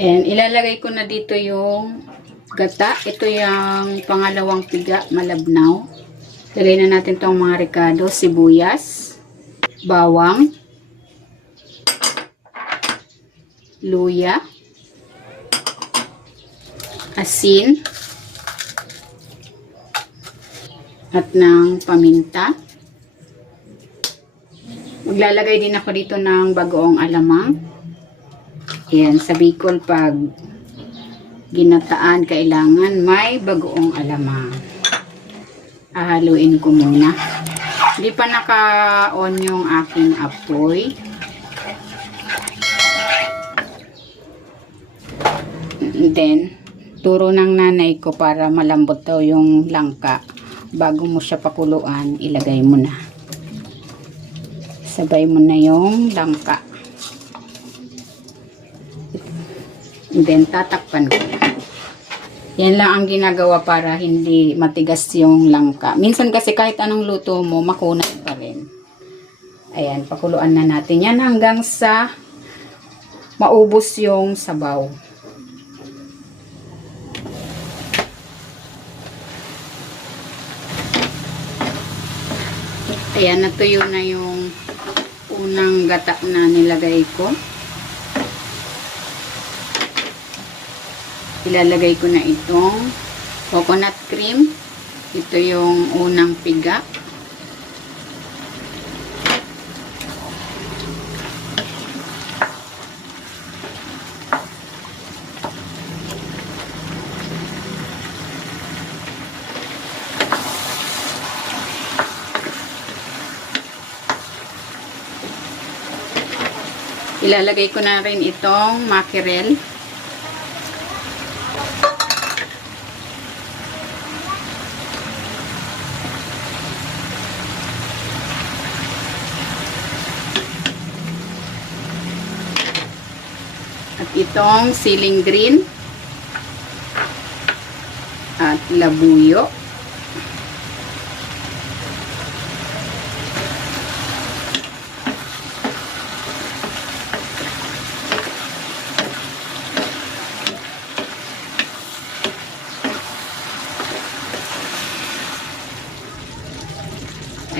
And ilalagay ko na dito yung gata. Ito yung pangalawang piga, malabnaw. Lagay na natin tong mga ricado, sibuyas, bawang, luya, asin, at ng paminta. Maglalagay din ako dito ng bagoong alamang. Ayan, sa Bicol pag ginataan, kailangan may bagoong alamang. Haluin ko muna. Hindi pa naka-on yung aking apoy. And then, turo ng nanay ko para malambot daw yung langka. Bago mo siya pakuluan, ilagay mo na. Sabay mo na yung langka. And then, tatakpan ko. Yan lang ang ginagawa para hindi matigas yung langka. Minsan kasi kahit anong luto mo, makunat pa rin. Ayan, pakuluan na natin yan hanggang sa maubos yung sabaw. Ayan, natuyo na yung unang gata na nilagay ko. Ilalagay ko na itong coconut cream. Ito yung unang piga. Ilalagay ko na rin itong mackerel. At itong siling green. At labuyo.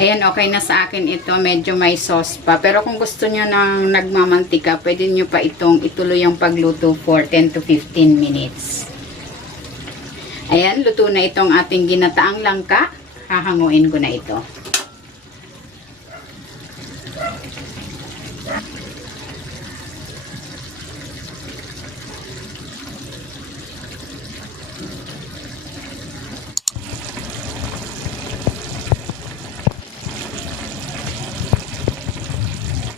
Ayan, okay na sa akin ito. Medyo may sauce pa. Pero kung gusto nyo ng nagmamantika, pwede nyo pa itong ituloy yung pagluto for 10 to 15 minutes. Ayan, luto na itong ating ginataang langka. Hahanguin ko na ito.